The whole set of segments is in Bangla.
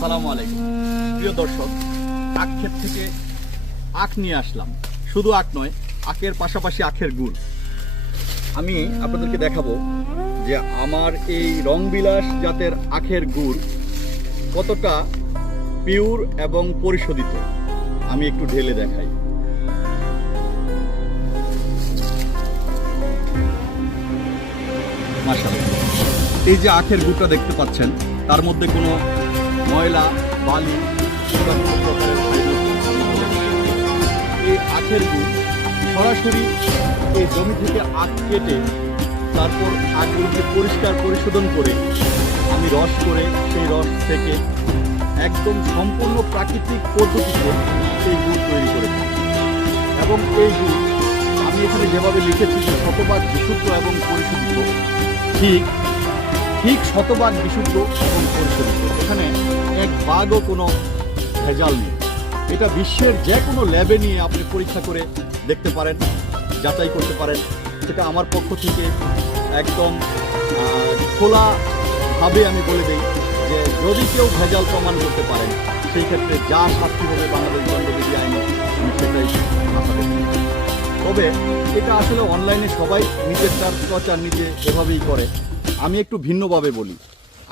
আসসালামু আলাইকুম প্রিয় দর্শক, আখ ক্ষেত থেকে আখ নিয়ে আসলাম। শুধু আখ নয়, আখের পাশাপাশি আখের গুড়। আমি আপনাদেরকে দেখাবো যে আমার এই রংবিলাস জাতের আখের গুড় কতটা পিওর এবং পরিশোধিত। আমি একটু ঢেলে দেখাই। মাশাআল্লাহ, এই যে আখের গুড়টা দেখতে পাচ্ছেন, তার মধ্যে কোনো ময়লা, বালি কিংবা কোনো প্রকারের এই আখের গুড় সরাসরি এই জমি থেকে আখ কেটে তারপর আখগুলোকে পরিষ্কার পরিশোধন করে আমি রস করে সেই রস থেকে একদম সম্পূর্ণ প্রাকৃতিক পদ্ধতিতে এই গুড় তৈরি করে থাকি। এবং এই গুড় আমি এখানে যেভাবে লিখেছি যে শতভাগ বিশুদ্ধ এবং পরিশোধিত, ঠিক শতভাগ বিশুদ্ধ এবং পরিশোধিত। এখানে এক ভাগও কোনো ভেজাল নেই। এটা বিশ্বের যে কোনো ল্যাবে নিয়ে আপনি পরীক্ষা করে দেখতে পারেন, যাচাই করতে পারেন। সেটা আমার পক্ষ থেকে একদম খোলাভাবে আমি বলে দিই যে যদি কেউ ভেজাল প্রমাণ করতে পারেন, সেই ক্ষেত্রে যা শাস্তি হবে বাংলাদেশ দণ্ডবিধি আইনে, আমি সেটাই আশা করি। তবে এটা আসলে অনলাইনে সবাই নিজের তার প্রচার নিজে এভাবেই করে। আমি একটু ভিন্নভাবে বলি।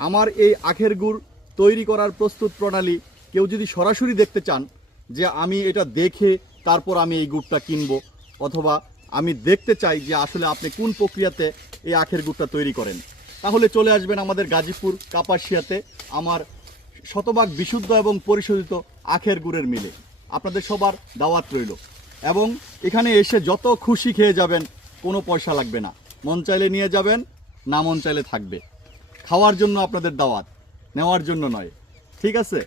আমার এই আখের গুড় তৈরি করার প্রস্তুত প্রণালী কেউ যদি সরাসরি দেখতে চান যে আমি এটা দেখে তারপর আমি এই গুড়টা কিনবো, অথবা আমি দেখতে চাই যে আসলে আপনি কোন প্রক্রিয়াতে এই আখের গুড়টা তৈরি করেন, তাহলে চলে আসবেন আমাদের গাজীপুর কাপাসিয়াতে আমার শতভাগ বিশুদ্ধ এবং পরিশোধিত আখের গুড়ের মিলে। আপনাদের সবার দাওয়াত রইল। এবং এখানে এসে যত খুশি খেয়ে যাবেন, কোনো পয়সা লাগবে না। মন চাইলে নিয়ে যাবেন, না মন চাইলে থাকবে। খাওয়ার জন্য আপনাদের দাওয়াত, নেওয়ার জন্য নয়। ঠিক আছে?